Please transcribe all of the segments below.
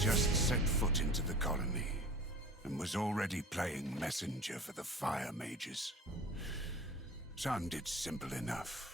just set foot into the colony and was already playing messenger for the fire mages. Sounded simple enough.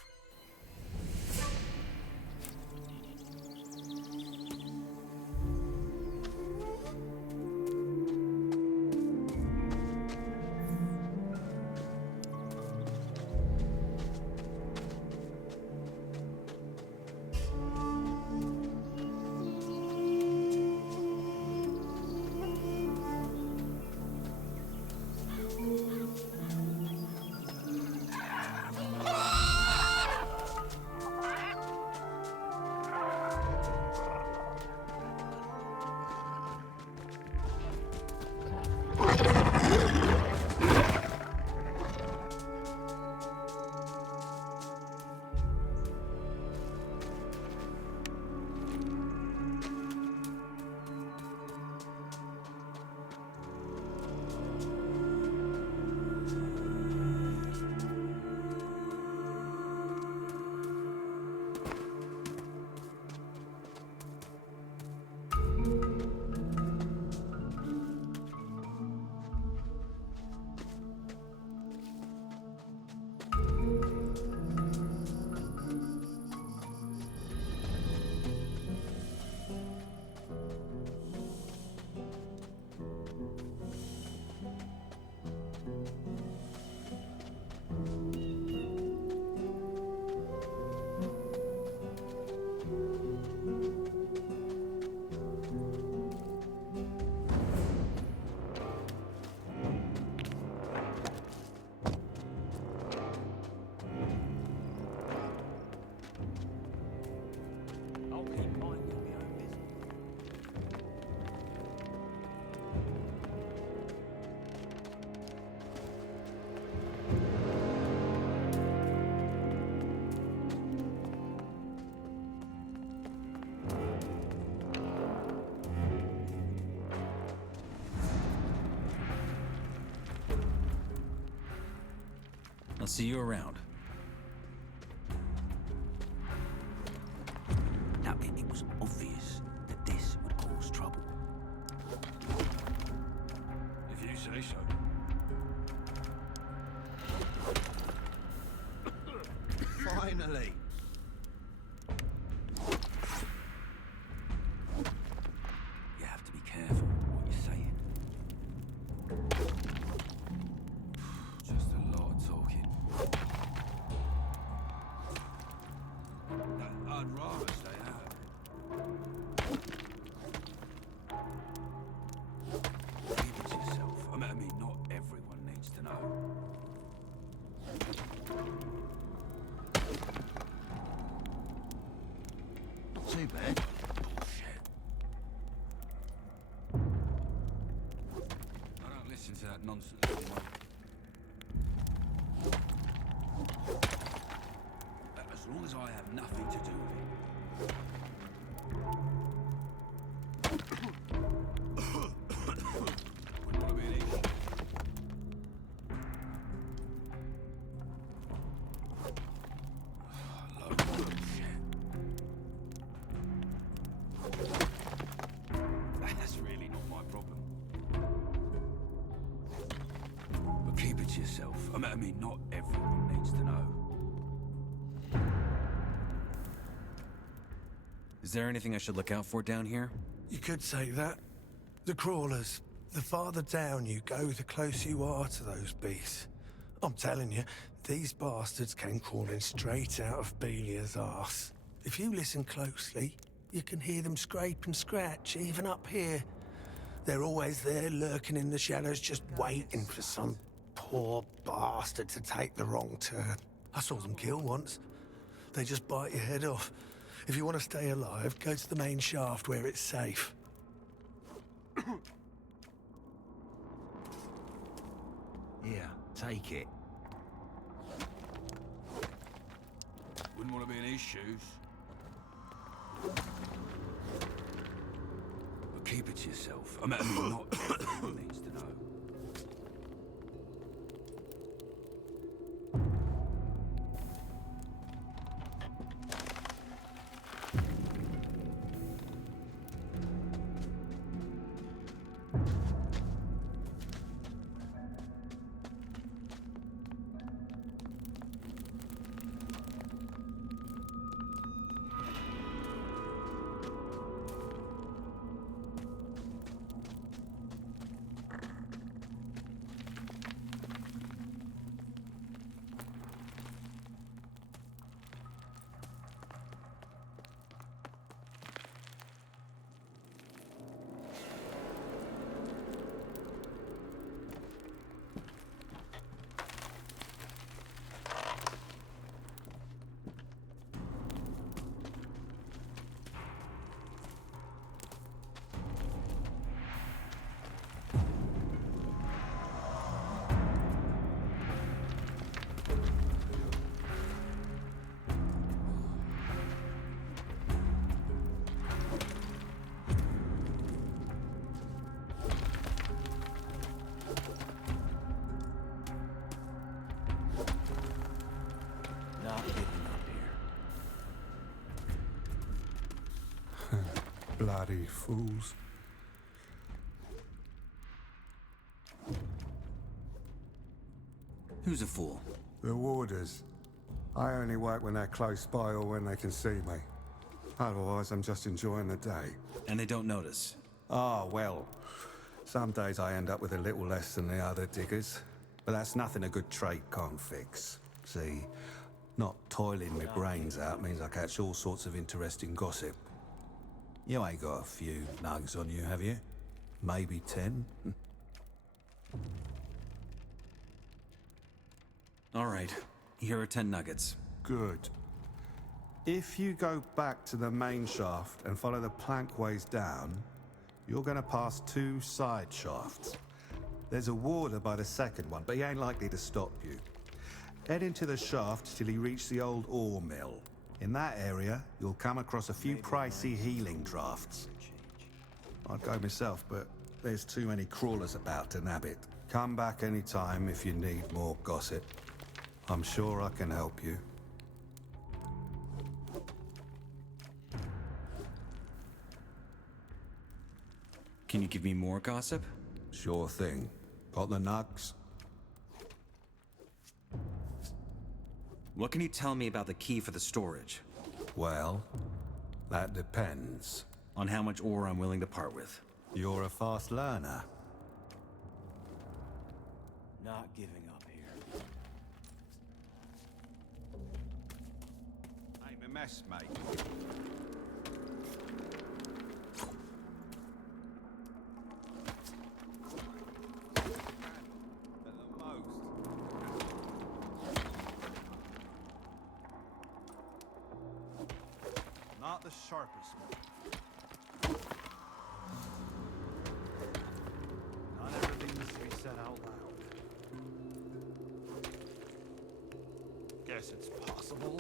I'll see you around. Now, it was obvious that this would cause trouble. If you say so. Finally! You have to be careful what you're saying. Just a lot of talking. I'd rather stay out of it. Keep it to yourself. I mean, not everyone needs to know. Not too bad. Bullshit. I don't listen to that nonsense anymore. As long as I have nothing to do with it. Wouldn't want to be an issue. Load of bullshit. That's really not my problem. But keep it to yourself. I mean, not everyone needs to know. Is there anything I should look out for down here? You could say that. The crawlers. The farther down you go, the closer you are to those beasts. I'm telling you, these bastards came crawling straight out of Belia's arse. If you listen closely, you can hear them scrape and scratch, even up here. They're always there, lurking in the shadows, just waiting for some poor bastard to take the wrong turn. I saw them kill once. They just bite your head off. If you want to stay alive, go to the main shaft where it's safe. Yeah, take it. Wouldn't want to be in his shoes. But keep it to yourself. I mean, not everyone needs to know. Bloody fools. Who's a fool? The warders. I only work when they're close by or when they can see me. Otherwise, I'm just enjoying the day. And they don't notice. Ah, well. Some days I end up with a little less than the other diggers. But that's nothing a good trade can't fix. See, not toiling my brains out means I catch all sorts of interesting gossip. You ain't got a few nugs on you, have you? Maybe 10? All right, here are 10 nuggets. Good. If you go back to the main shaft and follow the plank ways down, you're gonna pass 2 side shafts. There's a warder by the second one, but he ain't likely to stop you. Head into the shaft till you reach the old ore mill. In that area, you'll come across a few pricey healing drafts. I'd go myself, but there's too many crawlers about to nab it. Come back any time if you need more gossip. I'm sure I can help you. Can you give me more gossip? Sure thing. Got the nugs? What can you tell me about the key for the storage? Well, that depends. On how much ore I'm willing to part with. You're a fast learner. Not giving up here. Ain't a mess, mate. Not the sharpest one. Not everything needs to be said out loud. Guess it's possible.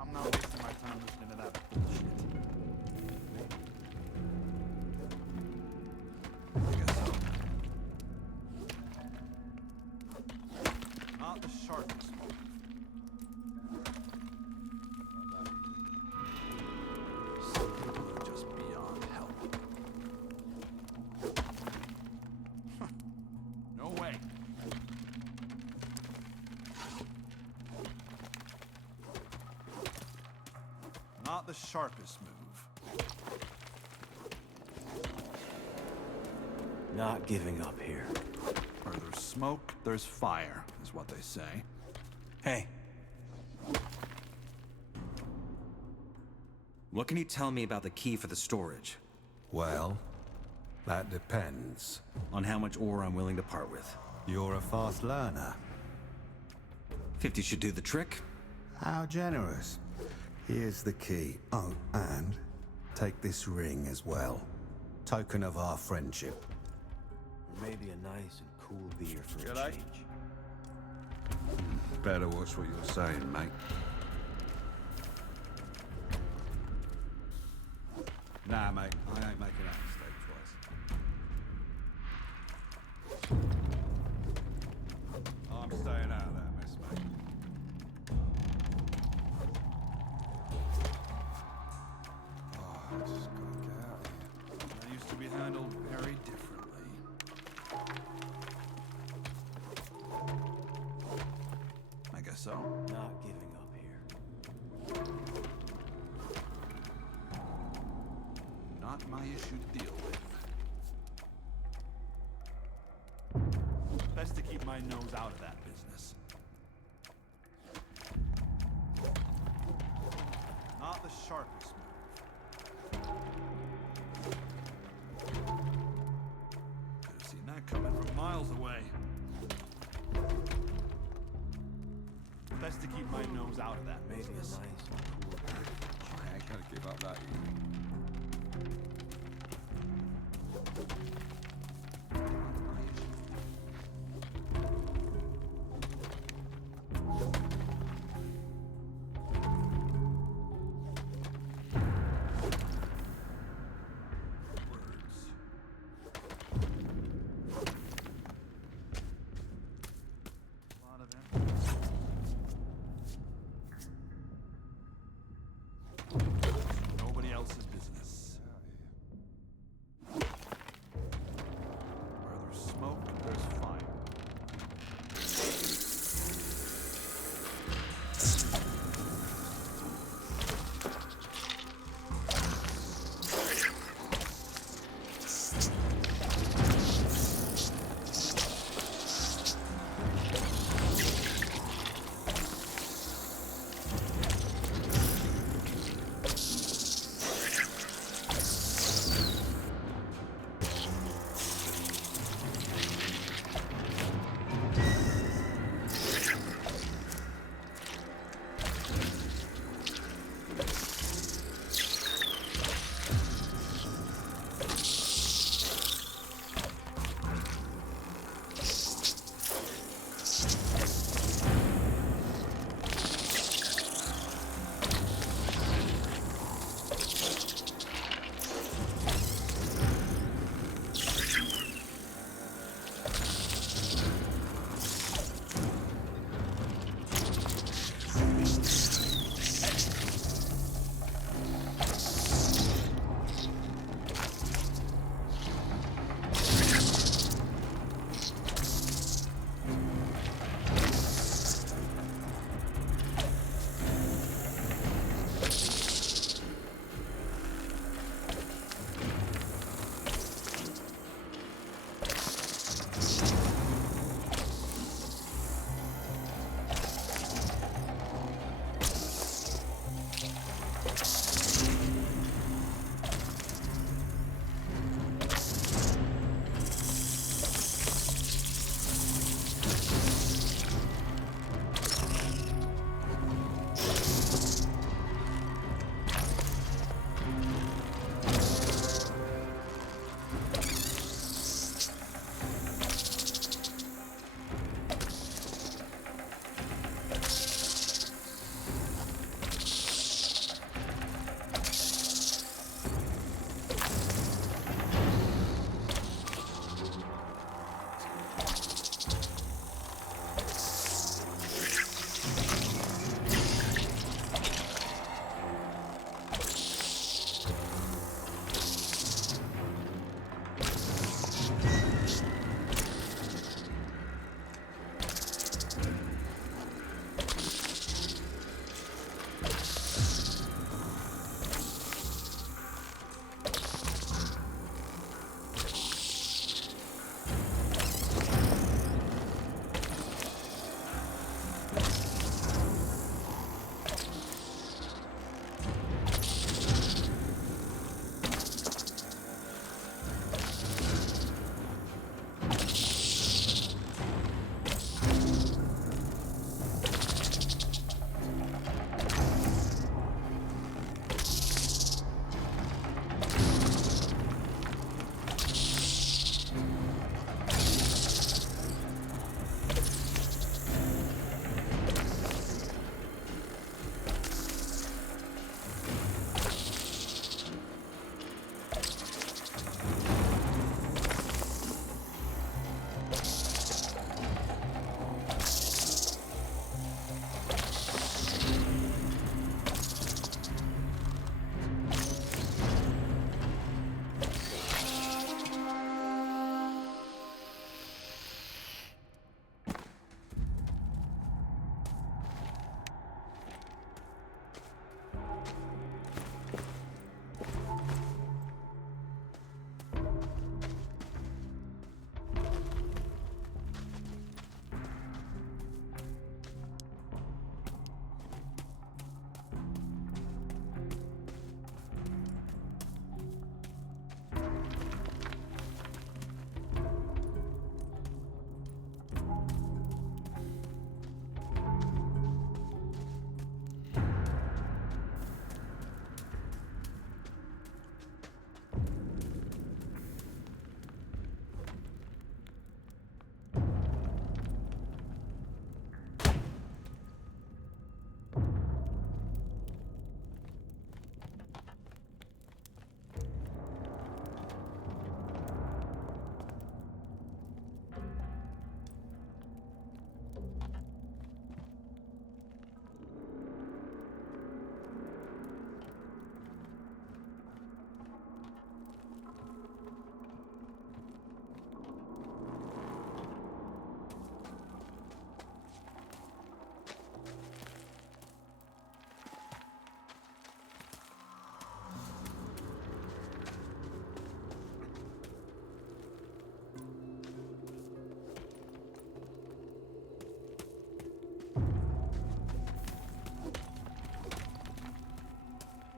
I'm not wasting my time listening to that bullshit. I guess so. Not the sharpest one. Some people are just beyond help. No way. Not the sharpest move. Not giving up here. Where there's smoke, there's fire, is what they say. Hey. What can you tell me about the key for the storage? Well, that depends. On how much ore I'm willing to part with. You're a fast learner. 50 should do the trick. How generous. Here's the key. Oh, and take this ring as well. Token of our friendship. Or maybe a nice and cool beer for a G'day. change. Better watch what you're saying, mate. Nah, mate, I ain't making that mistake twice. I'm staying out of that mess, mate. Oh, I just gotta get out of here. That used to be handled very differently. I guess so. Not giving up here. Not my issue to deal with. Best to keep my nose out of that business. Not the sharpest move. Could have seen that coming from miles away. Best to keep my nose out of that business. Maybe a nice and cool beer. I ain't gonna give up that easy.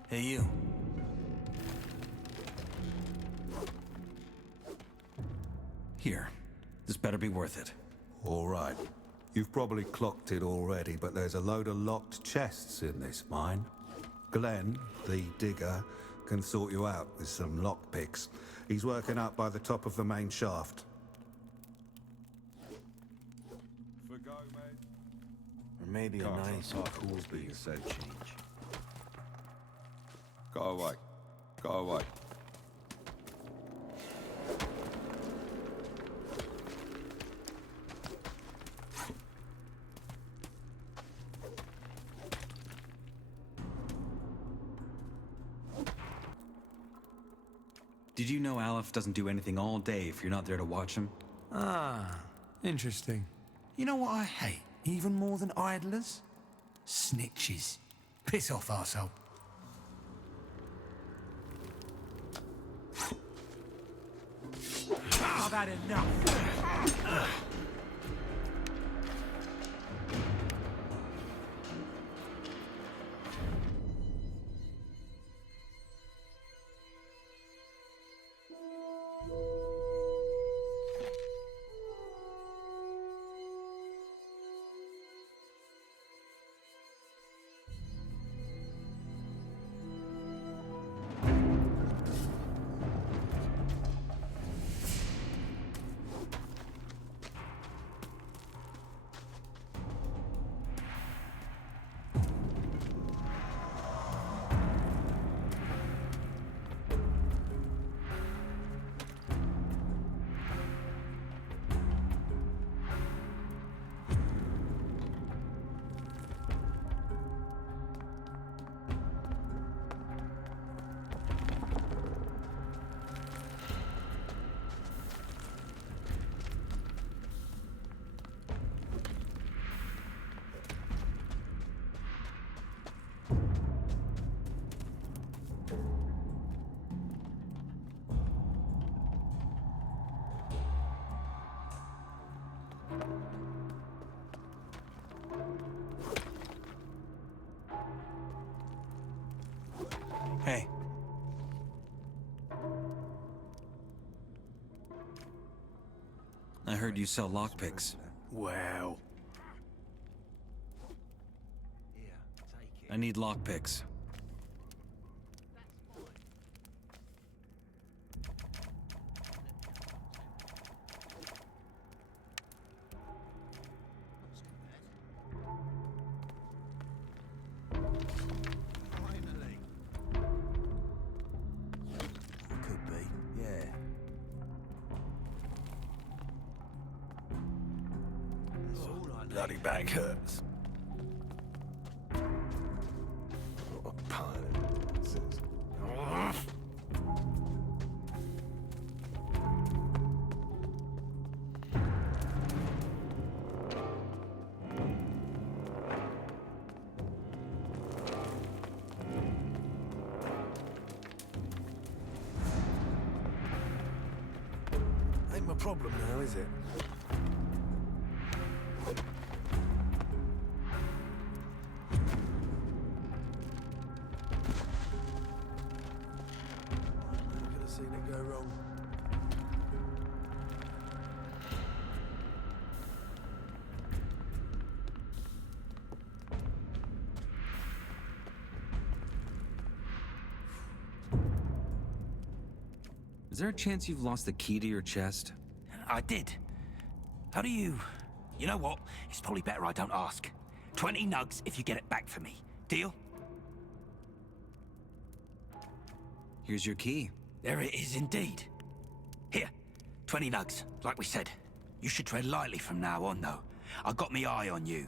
Hey, you. Here. This better be worth it. All right. You've probably clocked it already, but there's a load of locked chests in this mine. Glenn, the digger, can sort you out with some lockpicks. He's working up by the top of the main shaft. Forgo, mate. Or maybe a nice, cool beer. So change. Go away. Go away. Did you know Aleph doesn't do anything all day if you're not there to watch him? Ah, interesting. You know what I hate even more than idlers? Snitches. Piss off, arsehole. I've had enough. Hey. I heard you sell lockpicks. Well. I need lockpicks. Could be, yeah. Bloody back hurts. What a pain. This is- Ain't my problem now, is it? Could have seen it go wrong. Is there a chance you've lost the key to your chest? I did. How do you... You know what? It's probably better I don't ask. 20 nugs if you get it back for me. Deal? Here's your key. There it is indeed. Here, 20 nugs, like we said. You should tread lightly from now on, though. I got me eye on you.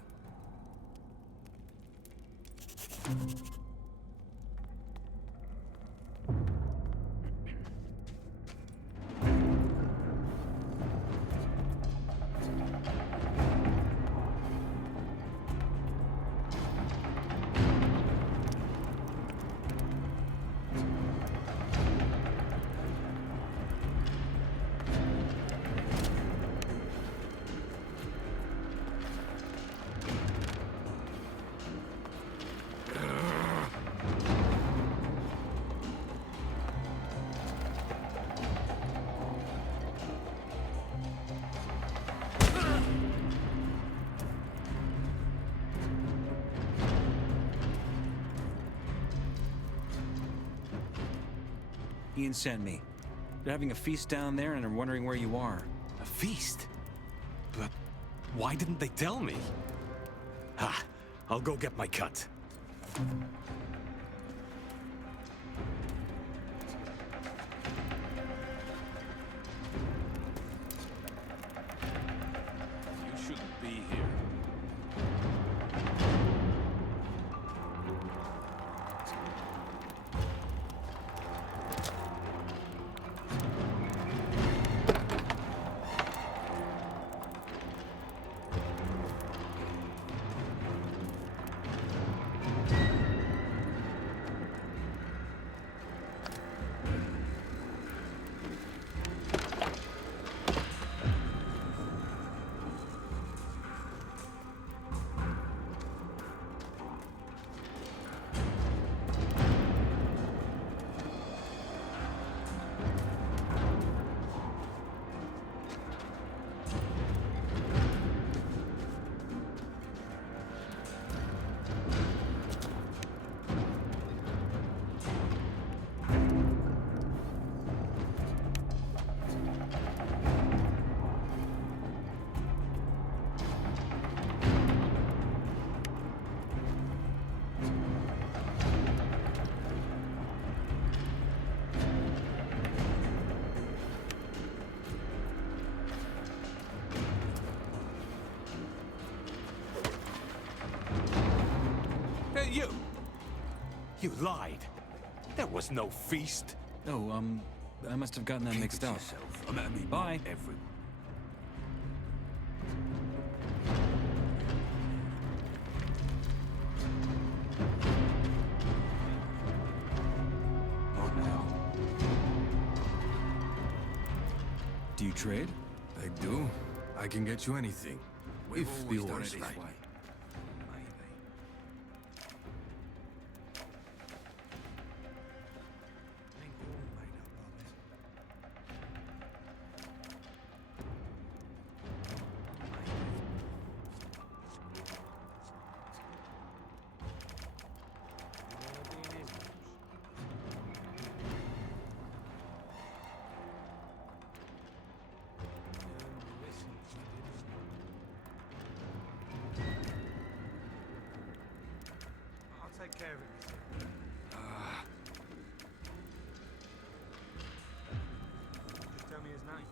Ian sent me. They're having a feast down there and are wondering where you are. A feast? But why didn't they tell me? Ha! I'll go get my cut. You shouldn't be here. Hey, you! You lied. There was no feast. Oh, I must have gotten that mixed up. I mean, Bye. everyone. Not now. Do you trade? I do. I can get you anything. We've If the always done it order's this right. way. Maybe. I'll take care of it. Just tell me his name.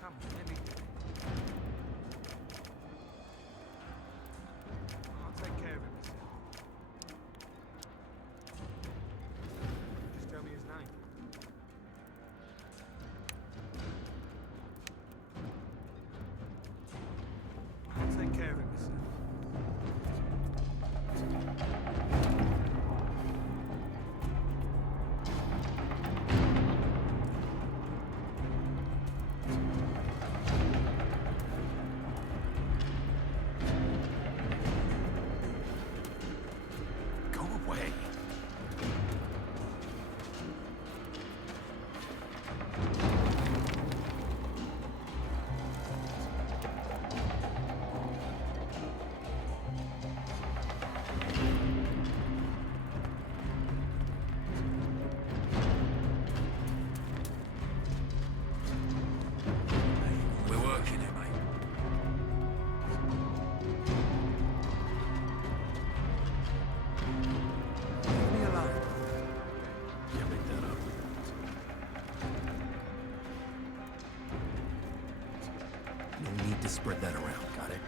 Come on, let me do it. I'll take care of it myself. Just tell me his name. I'll take care of it myself. Go away. We're working it, mate. Leave me alone. Yeah, make that up. No need to spread that around, got it?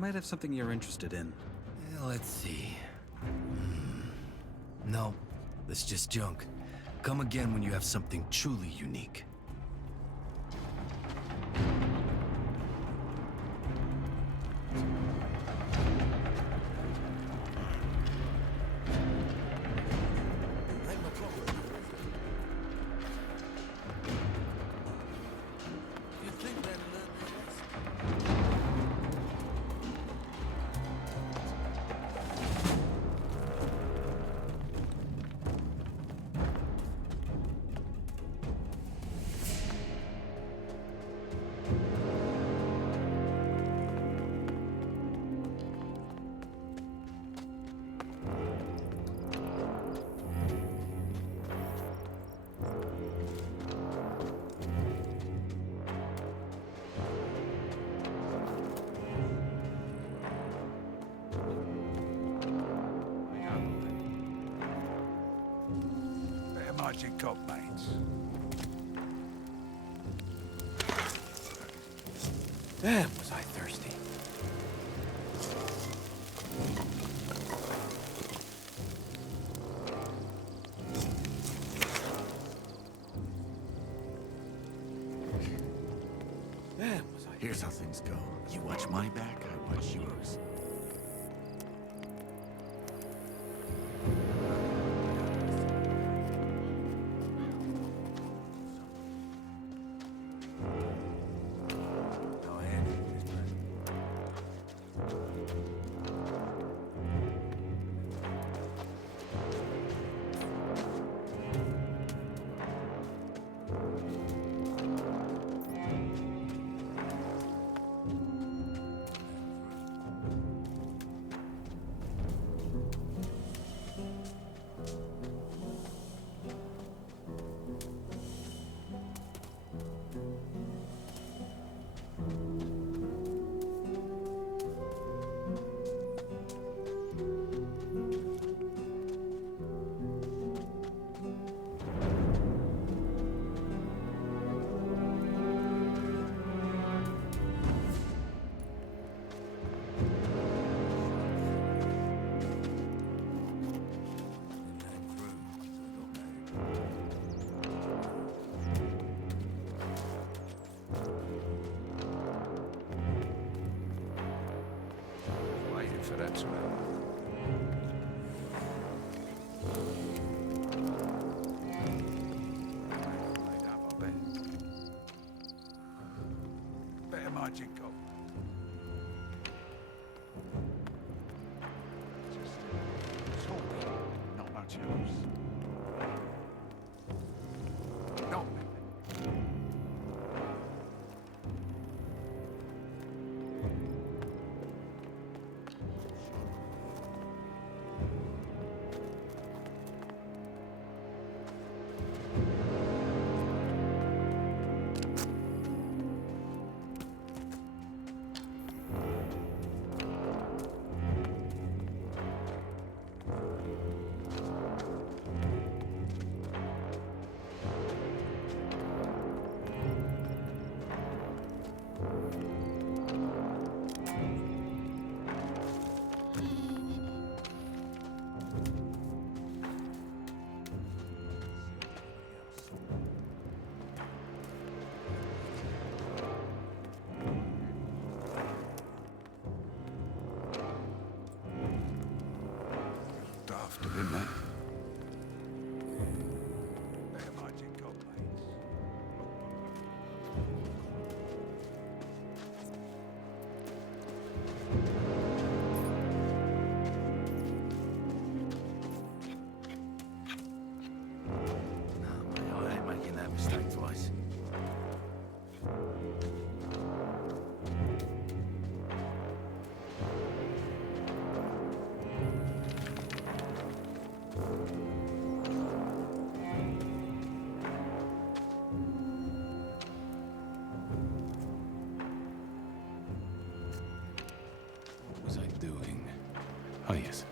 might have something you're interested in. Let's see. No, that's just junk. Come again when you have something truly unique. Magic cop, mates. Damn, was I thirsty. Damn, was I Here's how things go. You watch my back, I watch yours. Waiting for that to happen. Laid up, I bet. Better magic cop. Just talking, not much else. Not me. Daft, didn't they? Better magic cop, mates. No, I ain't making that mistake twice. What was I doing? Oh, yes.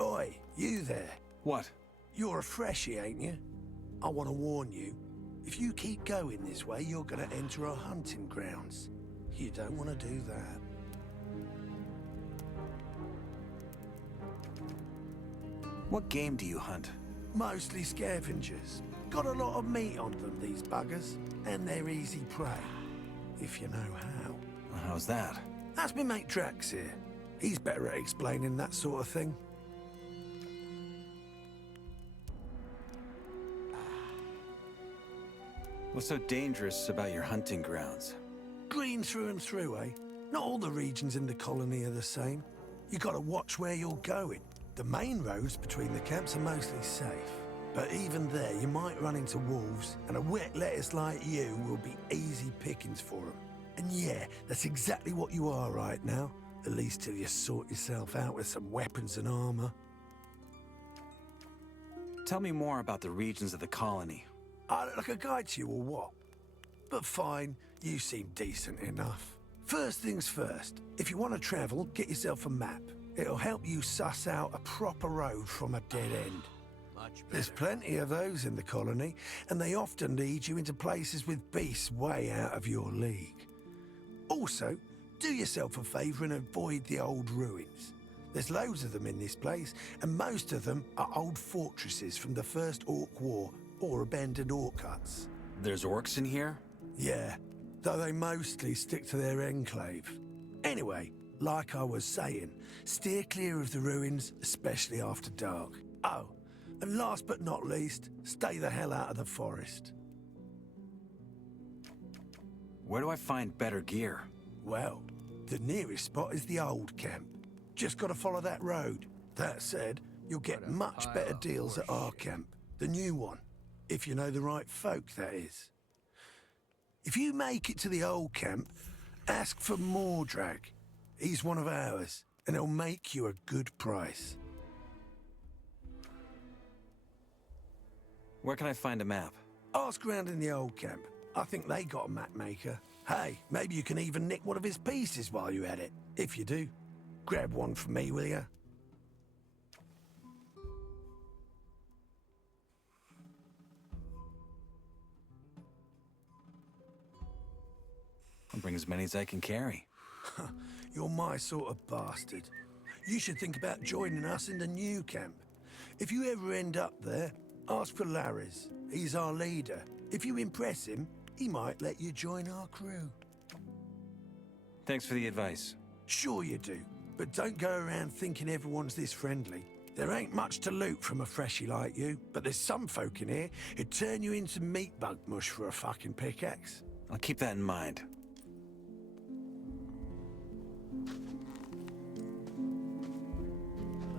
Oi, you there. What? You're a freshie, ain't you? I want to warn you. If you keep going this way, you're going to enter our hunting grounds. You don't want to do that. What game do you hunt? Mostly scavengers. Got a lot of meat on them, these buggers. And they're easy prey. If you know how. How's that? That's me mate Drax here. He's better at explaining that sort of thing. What's so dangerous about your hunting grounds? Green through and through, eh? Not all the regions in the colony are the same. You gotta watch where you're going. The main roads between the camps are mostly safe. But even there, you might run into wolves, and a wet lettuce like you will be easy pickings for them. And yeah, that's exactly what you are right now. At least till you sort yourself out with some weapons and armor. Tell me more about the regions of the colony. I look like a guide to you or what? But fine, you seem decent enough. First things first, if you want to travel, get yourself a map. It'll help you suss out a proper road from a dead end. There's plenty of those in the colony, and they often lead you into places with beasts way out of your league. Also, do yourself a favour and avoid the old ruins. There's loads of them in this place, and most of them are old fortresses from the First Orc War or abandoned orc huts. There's orcs in here? Yeah, though they mostly stick to their enclave. Anyway, like I was saying, steer clear of the ruins, especially after dark. Oh, and last but not least, stay the hell out of the forest. Where do I find better gear? Well, the nearest spot is the old camp. Just gotta follow that road. That said, you'll get much better deals at our camp, the new one. If you know the right folk, that is. If you make it to the old camp, ask for Mordrag. He's one of ours, and he'll make you a good price. Where can I find a map? Ask around in the old camp. I think they got a map maker. Hey, maybe you can even nick one of his pieces while you're at it. If you do, grab one for me, will ya? I'll bring as many as I can carry. You're my sort of bastard. You should think about joining us in the new camp. If you ever end up there, ask for Larry's. He's our leader. If you impress him, he might let you join our crew. Thanks for the advice. Sure you do, but don't go around thinking everyone's this friendly. There ain't much to loot from a freshie like you, but there's some folk in here who'd turn you into meat bug mush for a fucking pickaxe. I'll keep that in mind.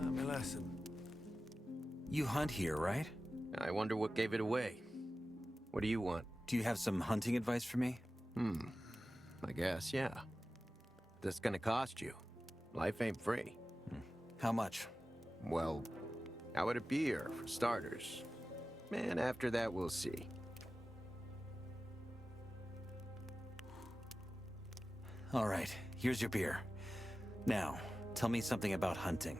Learn my lesson. You hunt here, right? I wonder what gave it away. What do you want? Do you have some hunting advice for me? I guess, yeah. That's gonna cost you. Life ain't free. How much? Well, how would it be here, for starters? And after that, we'll see. All right, here's your beer. Now, tell me something about hunting.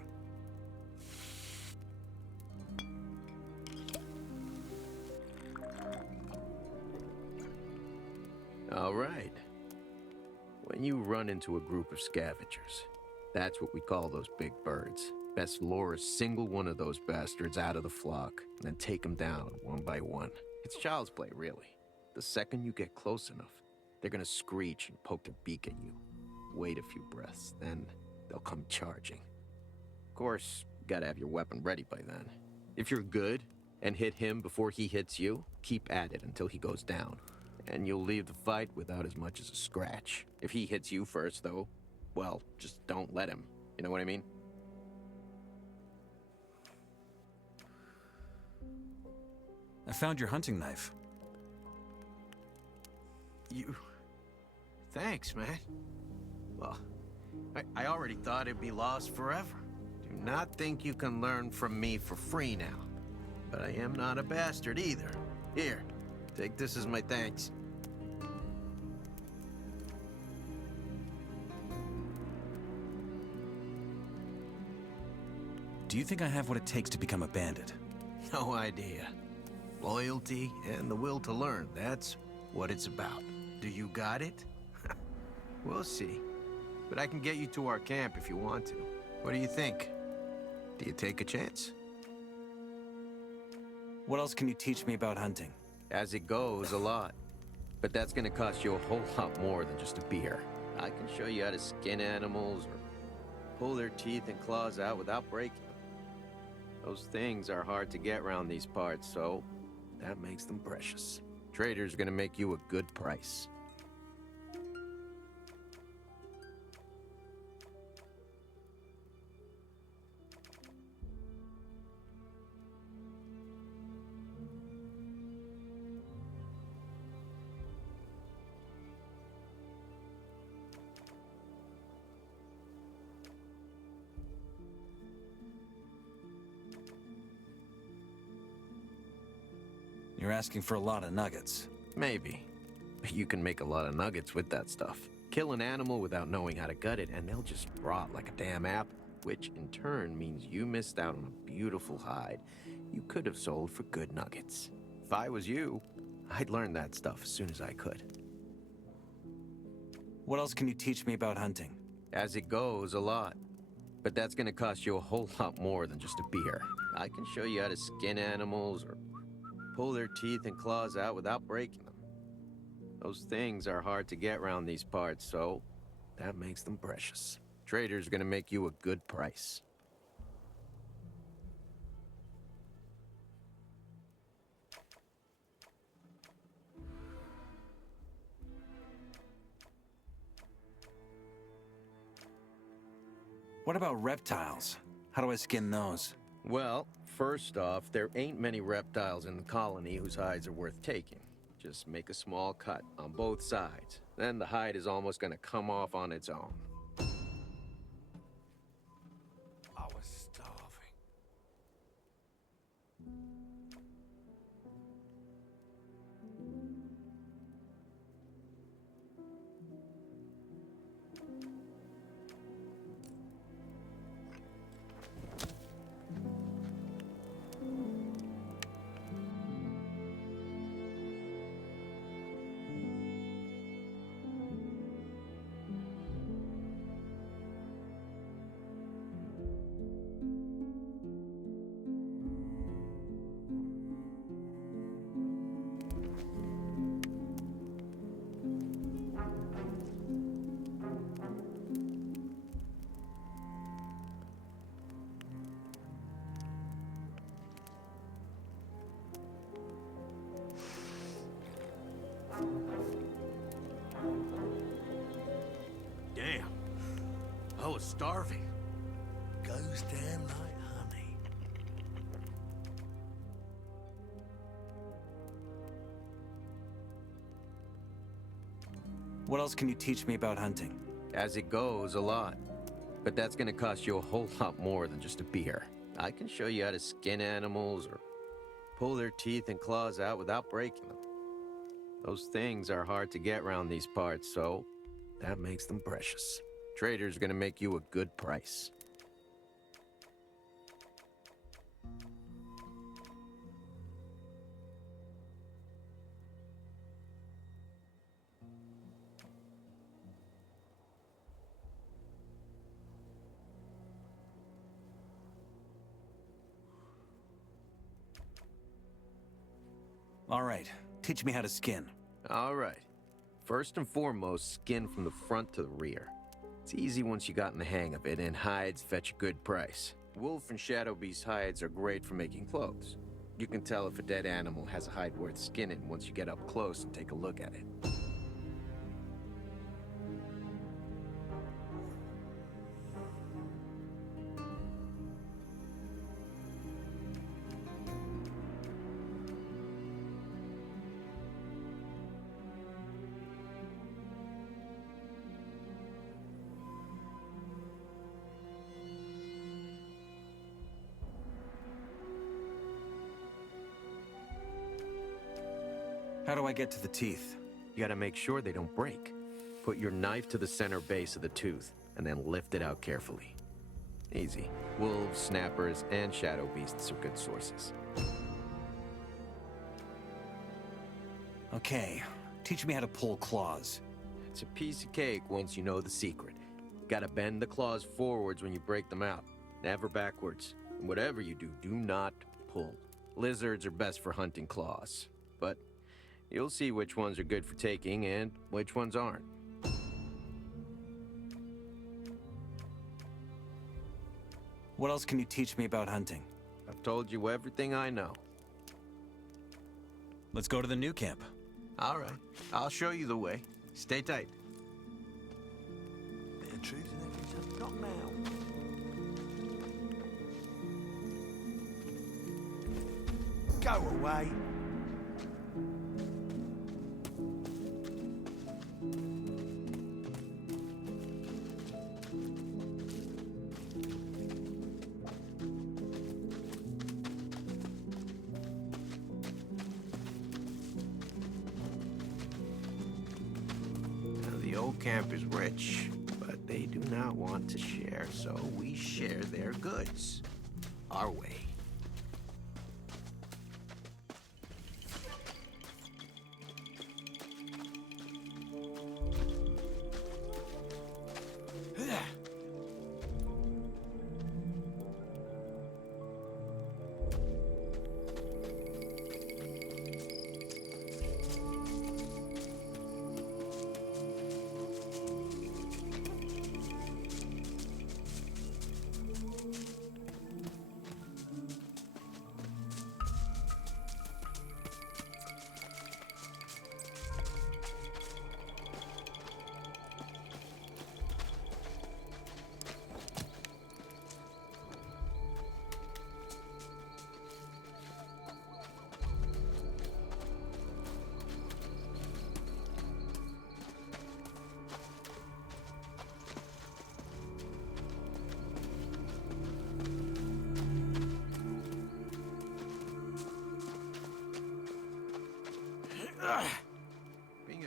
All right. When you run into a group of scavengers, that's what we call those big birds. Best lure a single one of those bastards out of the flock, and then take them down one by one. It's child's play, really. The second you get close enough, they're gonna screech and poke their beak at you. Wait a few breaths, then they'll come charging. Of course, you gotta have your weapon ready by then. If you're good and hit him before he hits you, keep at it until he goes down. And you'll leave the fight without as much as a scratch. If he hits you first, though, well, just don't let him. You know what I mean? I found your hunting knife. Thanks, man. Well, I already thought it'd be lost forever. Do not think you can learn from me for free now. But I am not a bastard either. Here, take this as my thanks. Do you think I have what it takes to become a bandit? No idea. Loyalty and the will to learn, that's what it's about. Do you got it? We'll see. But I can get you to our camp if you want to. What do you think? Do you take a chance? What else can you teach me about hunting? As it goes, a lot. But that's gonna cost you a whole lot more than just a beer. I can show you how to skin animals or pull their teeth and claws out without breaking them. Those things are hard to get around these parts, so that makes them precious. Trader's gonna make you a good price. You're asking for a lot of nuggets. Maybe. But you can make a lot of nuggets with that stuff. Kill an animal without knowing how to gut it, and they'll just rot like a damn apple, which in turn means you missed out on a beautiful hide you could have sold for good nuggets. If I was you, I'd learn that stuff as soon as I could. What else can you teach me about hunting? As it goes, a lot. But that's gonna cost you a whole lot more than just a beer. I can show you how to skin animals or pull their teeth and claws out without breaking them. Those things are hard to get around these parts, so that makes them precious. Trader's gonna make you a good price. What about reptiles? How do I skin those? Well, first off, there ain't many reptiles in the colony whose hides are worth taking. Just make a small cut on both sides. Then the hide is almost gonna come off on its own. I was starving. Damn. I was starving. Goes down like honey. What else can you teach me about hunting? As it goes, a lot. But that's gonna cost you a whole lot more than just a beer. I can show you how to skin animals or pull their teeth and claws out without breaking them. Those things are hard to get around these parts, so that makes them precious. Trader's gonna make you a good price. All right, teach me how to skin. All right. First and foremost, skin from the front to the rear. It's easy once you gotten the hang of it, and hides fetch a good price. Wolf and Shadow Beast hides are great for making clothes. You can tell if a dead animal has a hide worth skinning once you get up close and take a look at it. How do I get to the teeth? You gotta make sure they don't break. Put your knife to the center base of the tooth, and then lift it out carefully. Easy. Wolves, snappers, and shadow beasts are good sources. Okay, teach me how to pull claws. It's a piece of cake once you know the secret. Gotta bend the claws forwards when you break them out, never backwards. And whatever you do, do not pull. Lizards are best for hunting claws, but you'll see which ones are good for taking and which ones aren't. What else can you teach me about hunting? I've told you everything I know. Let's go to the new camp. All right, I'll show you the way. Stay tight. Bit of truth in everything. Not now. Go away. Now, the old camp is rich, but they do not want to share, so we share their goods. Our way.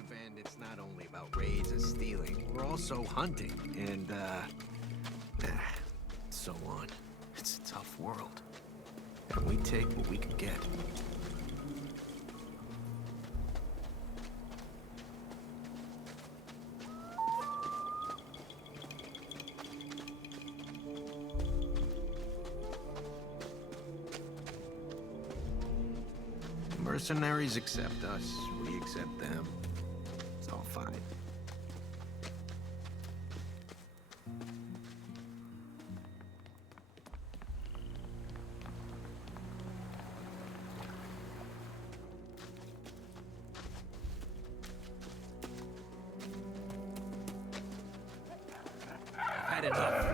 bandits not only about raids and stealing, we're also hunting and, so on. It's a tough world. And we take what we can get. Mercenaries accept us, we accept them. It's all fine. I've had enough.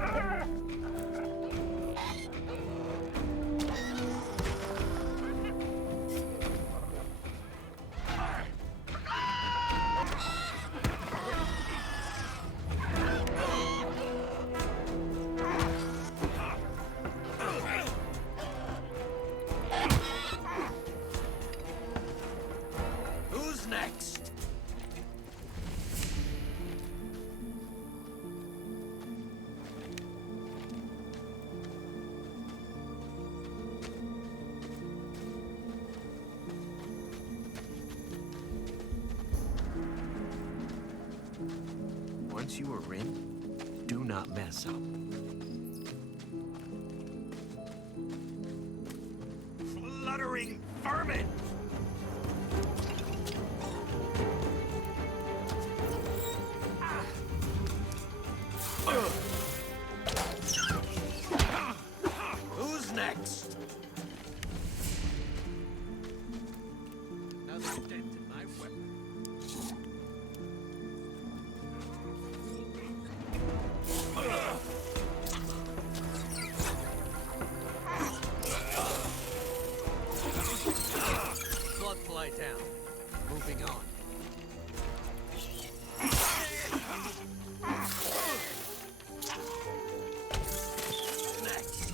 Who's next? Once you are in, do not mess up. Fluttering vermin! Who's next? Another dent in my weapon. Blood fly down. Moving on. Next.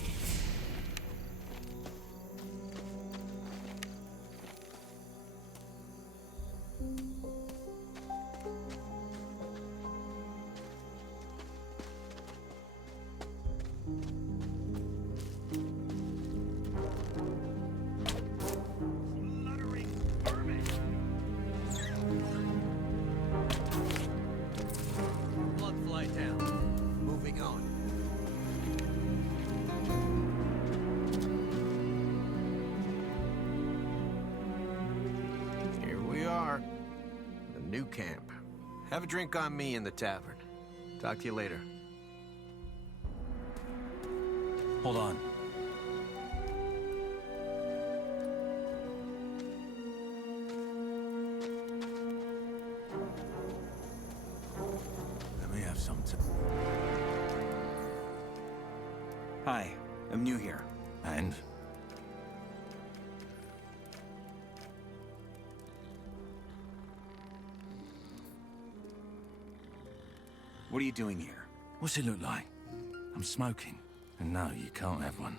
Fluttering vermin. Blood fly down. Moving on. Here we are. The new camp. Have a drink on me in the tavern. Talk to you later. Hold on. Let me have some Hi, I'm new here. And? What are you doing here? What's it look like? I'm smoking. And no, you can't have one.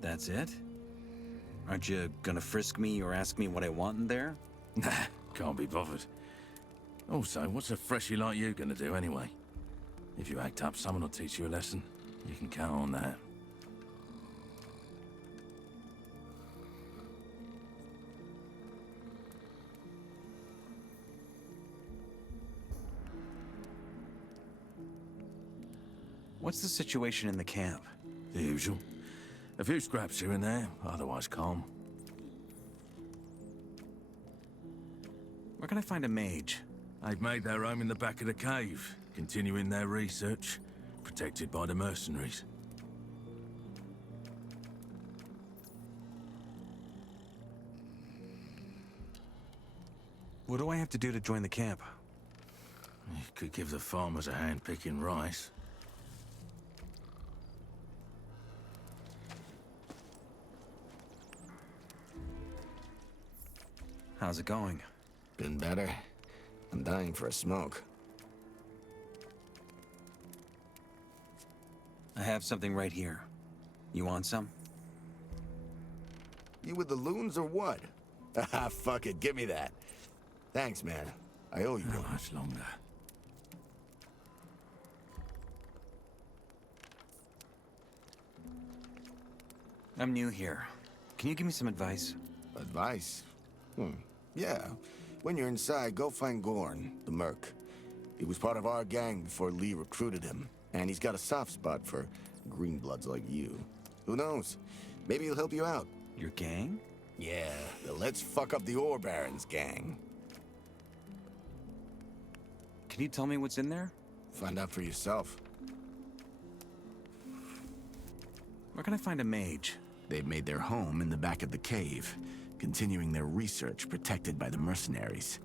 That's it? Aren't you gonna frisk me or ask me what I want in there? Nah, can't be bothered. Also, what's a freshie like you gonna do anyway? If you act up, someone will teach you a lesson. You can count on that. What's the situation in the camp? The usual. A few scraps here and there, otherwise calm. Where can I find a mage? They've made their home in the back of the cave, continuing their research, protected by the mercenaries. What do I have to do to join the camp? You could give the farmers a hand picking rice. How's it going? Been better. I'm dying for a smoke. I have something right here. You want some? You with the loons or what? Ah, fuck it, give me that. Thanks, man. I owe you How one. much longer? I'm new here. Can you give me some advice? Advice? Yeah. When you're inside, go find Gorn, the merc. He was part of our gang before Lee recruited him, and he's got a soft spot for greenbloods like you. Who knows? Maybe he'll help you out. Your gang? Yeah, the Let's Fuck Up the Ore Barons gang. Can you tell me what's in there? Find out for yourself. Where can I find a mage? They've made their home in the back of the cave, continuing their research protected by the mercenaries.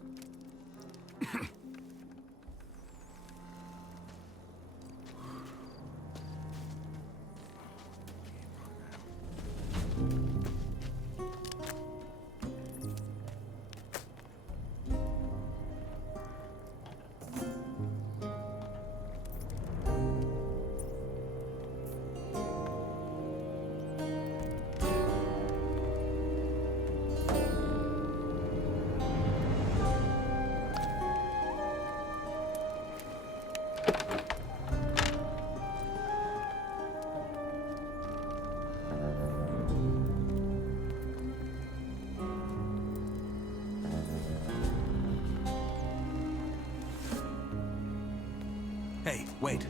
Hey, wait.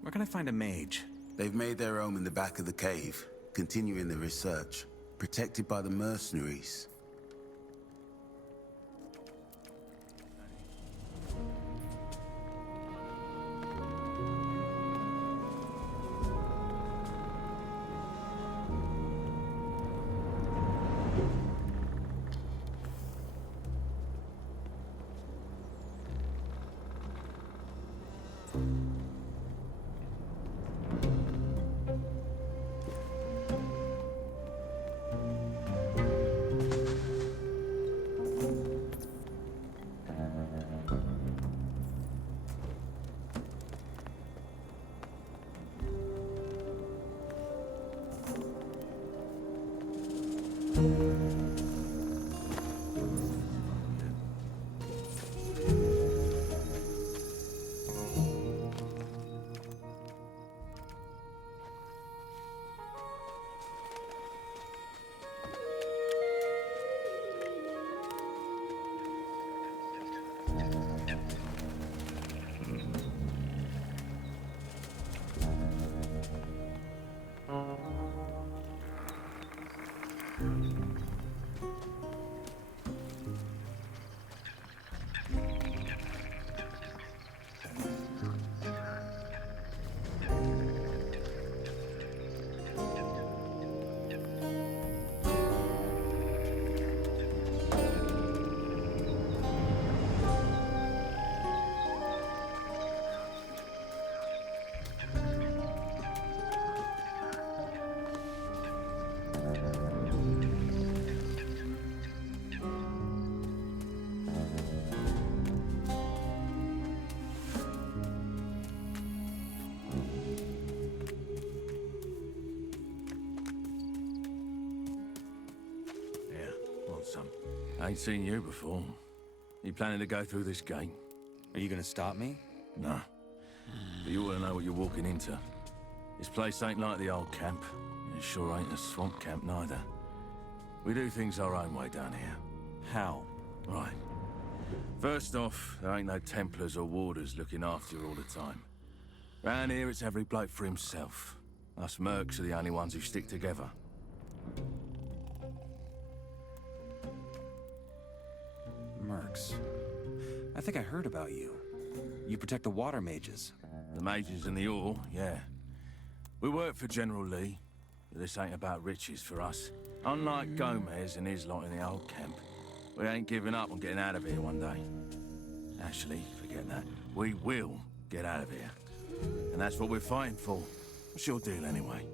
Where can I find a mage? They've made their home in the back of the cave, continuing the research, protected by the mercenaries. Some. I ain't seen you before. You planning to go through this gate? Are you gonna stop me? No. But you ought to know what you're walking into. This place ain't like the old camp. It sure ain't a swamp camp neither. We do things our own way down here. How? Right. First off, there ain't no Templars or warders looking after you all the time. Round here, it's every bloke for himself. Us mercs are the only ones who stick together. Mercs. I think I heard about you. You protect the water mages. The mages and the ore, yeah. We work for General Lee, but this ain't about riches for us. Unlike Gomez and his lot in the old camp, we ain't giving up on getting out of here one day. Actually, forget that. We will get out of here. And that's what we're fighting for. What's your deal anyway?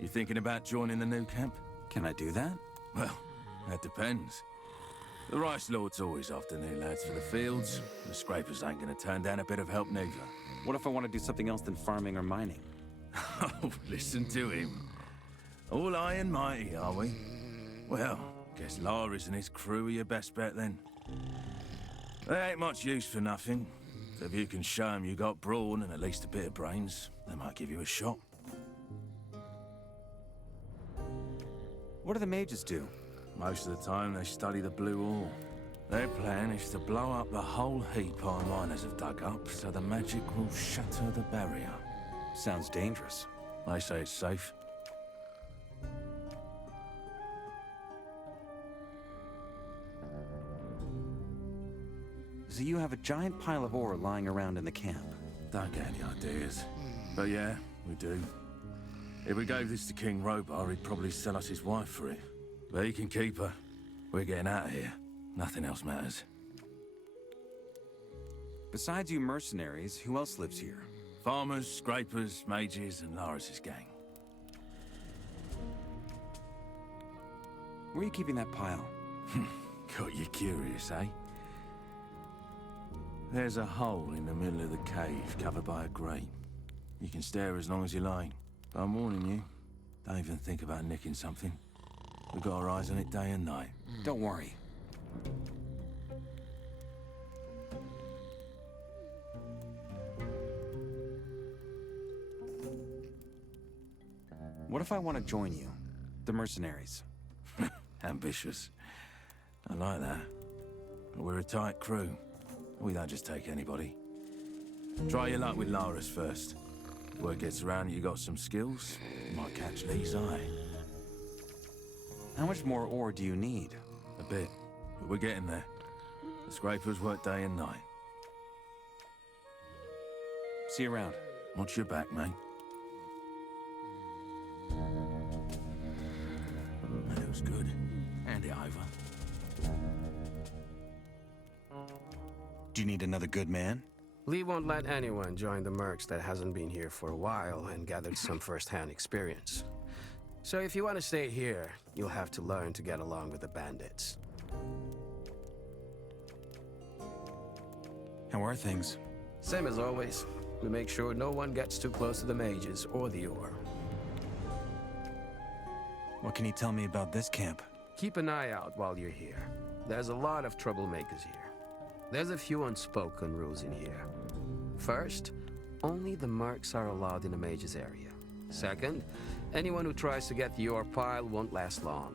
You thinking about joining the new camp? Can I do that? Well, that depends. The Rice Lord's always after new lads for the fields. The scrapers ain't gonna turn down a bit of help neither. What if I want to do something else than farming or mining? Oh, listen to him. All high and mighty, are we? Well, guess Laris and his crew are your best bet then. They ain't much use for nothing. So if you can show them you got brawn and at least a bit of brains, they might give you a shot. What do the mages do? Most of the time they study the blue ore. Their plan is to blow up the whole heap our miners have dug up so the magic will shatter the barrier. Sounds dangerous. They say it's safe. So you have a giant pile of ore lying around in the camp. Don't get any ideas. But yeah, we do. If we gave this to King Robar, he'd probably sell us his wife for it. But he can keep her. We're getting out of here. Nothing else matters. Besides you mercenaries, who else lives here? Farmers, scrapers, mages, and Laris's gang. Where are you keeping that pile? Got you curious, eh? There's a hole in the middle of the cave covered by a grate. You can stare as long as you like. But I'm warning you, don't even think about nicking something. We've got our eyes on it day and night. Don't worry. What if I want to join you? The mercenaries. Ambitious. I like that. But we're a tight crew. We don't just take anybody. Try your luck with Laris first. If word gets around you got some skills, you might catch Lee's eye. How much more ore do you need? A bit, but we're getting there. The scrapers work day and night. See you around. Watch your back, mate. That looks good. Hand it over. Do you need another good man? Lee won't let anyone join the mercs that hasn't been here for a while and gathered some first-hand experience. So if you want to stay here, you'll have to learn to get along with the bandits. How are things? Same as always. We make sure no one gets too close to the mages or the ore. What can you tell me about this camp? Keep an eye out while you're here. There's a lot of troublemakers here. There's a few unspoken rules in here. First, only the mercs are allowed in the mages area. Second, anyone who tries to get the ore pile won't last long.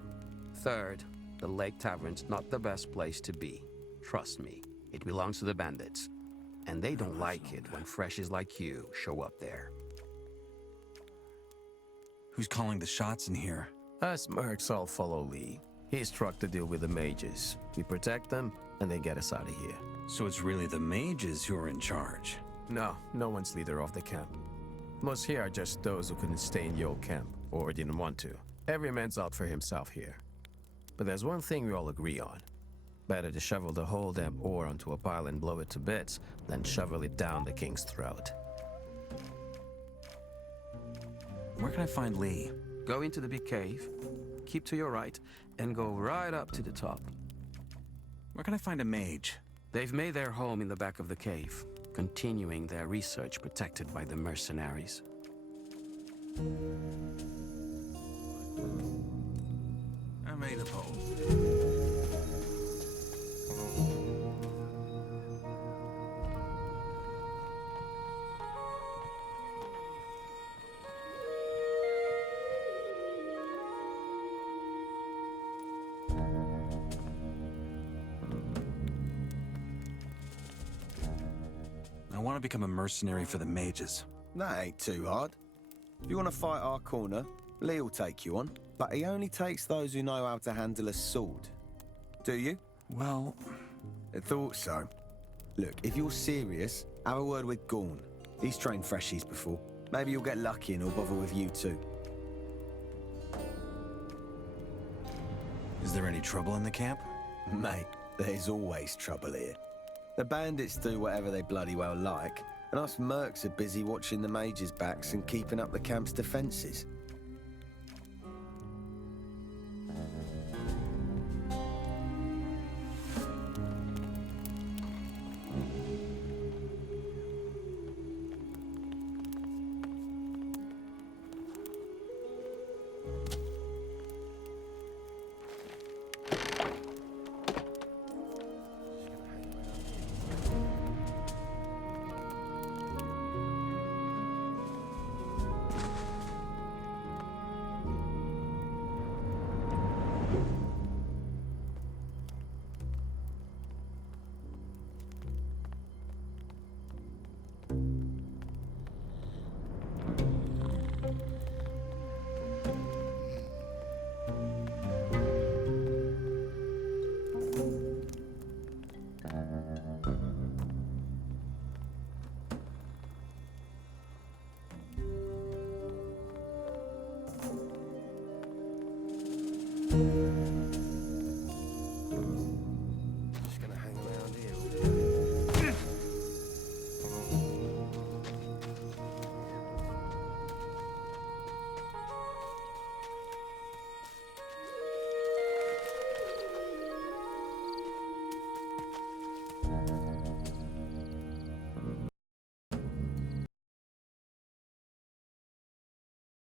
Third, the Lake Tavern's not the best place to be. Trust me, it belongs to the bandits. And they don't like it when freshies like you show up there. Who's calling the shots in here? Us mercs all follow Lee. He's struck to deal with the mages. We protect them, and they get us out of here. So it's really the mages who are in charge? No, no one's leader of the camp. Most here are just those who couldn't stay in the old camp, or didn't want to. Every man's out for himself here. But there's one thing we all agree on. Better to shovel the whole damn ore onto a pile and blow it to bits, than shovel it down the king's throat. Where can I find Lee? Go into the big cave, keep to your right, and go right up to the top. Where can I find a mage? They've made their home in the back of the cave, continuing their research protected by the mercenaries. I made a pole. I want to become a mercenary for the mages. That ain't too hard. If you want to fight our corner, Lee will take you on. But he only takes those who know how to handle a sword. Do you? Well, I thought so. Look, if you're serious, have a word with Gorn. He's trained freshies before. Maybe you'll get lucky and he'll bother with you too. Is there any trouble in the camp? Mate, there's always trouble here. The bandits do whatever they bloody well like, and us mercs are busy watching the mages' backs and keeping up the camp's defences.